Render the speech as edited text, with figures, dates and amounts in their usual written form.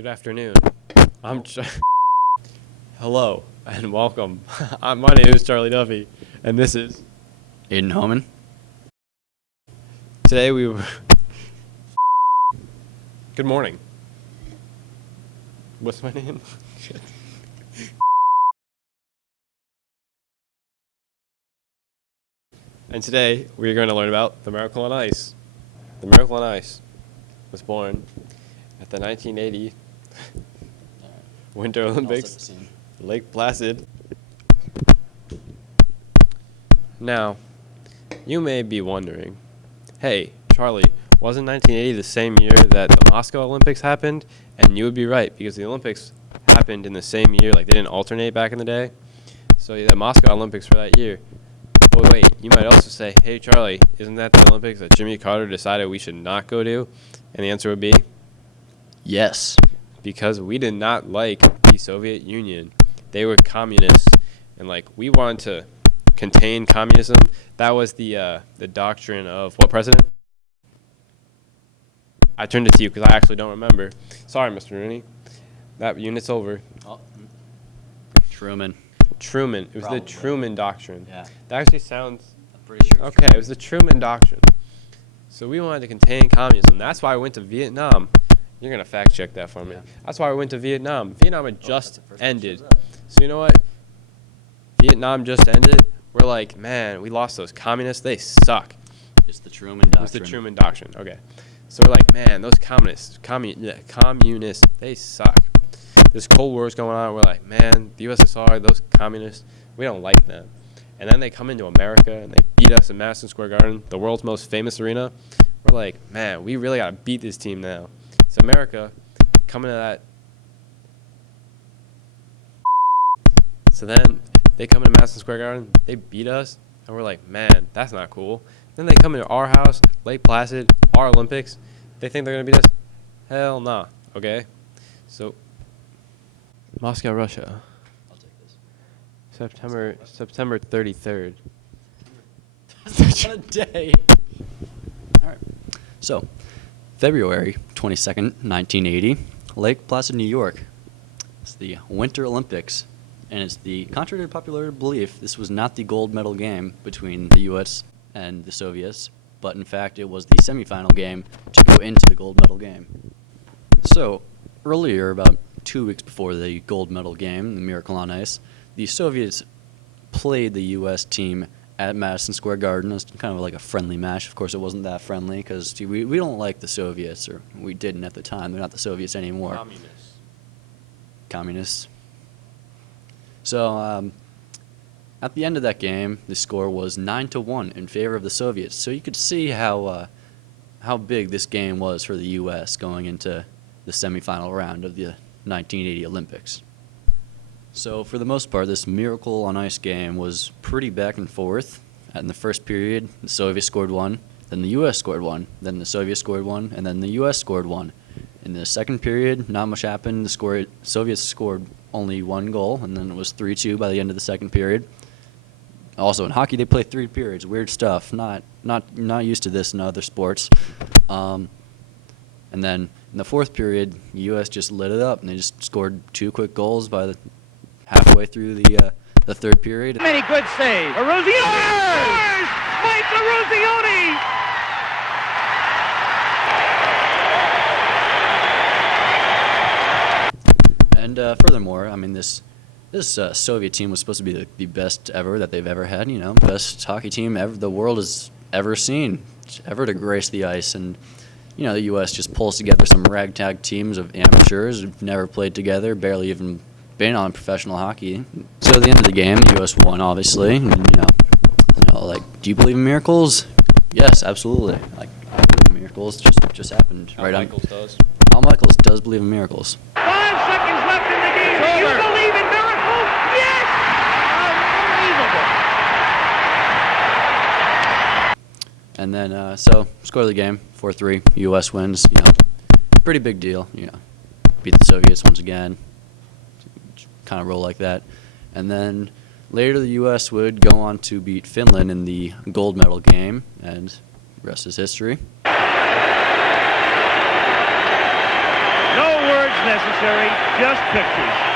Good afternoon. Hello and welcome. My name is Charlie Duffy, and this is Aiden Homan. Today we were. Good morning. What's my name? And today we are going to learn about the Miracle on Ice. The Miracle on Ice was born at the 1980 Winter Olympics, Lake Placid. Now, you may be wondering, hey, Charlie, wasn't 1980 the same year that the Moscow Olympics happened? And you would be right, because the Olympics happened in the same year, like they didn't alternate back in the day. So the Moscow Olympics for that year. But wait, you might also say, hey, Charlie, isn't that the Olympics that Jimmy Carter decided we should not go to? And the answer would be Yes. because we did not like the Soviet Union. They were communists, and we wanted to contain communism. That was the doctrine of what president? I turned it to you because I actually don't remember. Sorry, Mr. Rooney. That unit's over. Oh. Truman. Truman. It was Probably. the Truman Doctrine. Yeah. That actually sounds... I'm pretty sure. Okay, it was the Truman Doctrine. So we wanted to contain communism. That's why we went to Vietnam. You're going to fact check that for me. Yeah. That's why we went to Vietnam. Vietnam had just that's the first ended. one that shows up. So you know what? Vietnam just ended. We're like, man, we lost those communists. They suck. It's the Truman Doctrine. It was the Truman Doctrine. Okay. So we're like, man, those communists, they suck. This Cold War is going on. We're like, man, the USSR, those communists, we don't like them. And then they come into America and they beat us in Madison Square Garden, the world's most famous arena. We're like, man, we really got to beat this team now. It's America coming to that. So then they come into Madison Square Garden, they beat us, and we're like, man, that's not cool. Then they come into our house, Lake Placid, our Olympics. They think they're going to beat us? Hell nah. Okay? So, Moscow, Russia, I'll take this. September 33rd. What a day. All right. So, February 22nd, 1980, Lake Placid, New York. It's the Winter Olympics. And it's contrary to popular belief, this was not the gold medal game between the U.S. and the Soviets, but in fact it was the semifinal game to go into the gold medal game. So, earlier, about 2 weeks before the gold medal game, the Miracle on Ice, the Soviets played the U.S. team at Madison Square Garden. It was kind of like a friendly match. Of course, it wasn't that friendly because we don't like the Soviets, or we didn't at the time. They're not the Soviets anymore. Communists. So, at the end of that game, the score was 9-1 in favor of the Soviets. So you could see how big this game was for the U.S. going into the semifinal round of the 1980 Olympics. So for the most part, this Miracle on Ice game was pretty back and forth. In the first period, the Soviets scored one, then the U.S. scored one, then the Soviets scored one, and then the U.S. scored one. In the second period, not much happened. The Soviets scored only one goal, and then it was 3-2 by the end of the second period. Also, in hockey, they play 3 periods. Weird stuff. Not used to this in other sports. And then in the fourth period, the U.S. just lit it up, and they just scored 2 quick goals by the halfway through the third period. Many good saves. Eruzione! Mike Eruzione! And furthermore, I mean, this Soviet team was supposed to be the best ever that they've ever had. You know, best hockey team ever the world has ever seen, ever to grace the ice. And you know, the U.S. just pulls together some ragtag teams of amateurs who've never played together, barely even been on professional hockey. So at the end of the game, the U.S. won, obviously. And, do you believe in miracles? Yes, absolutely. I believe in miracles. Just happened. Al Michaels does. Al Michaels does believe in miracles. 5 seconds left in the game. Do you believe in miracles? Yes! Unbelievable. And then, score of the game, 4-3. U.S. wins. You know, pretty big deal. You know, beat the Soviets once again. Kind of roll like that. And then later, the U.S. would go on to beat Finland in the gold medal game, and the rest is history. No words necessary, just pictures.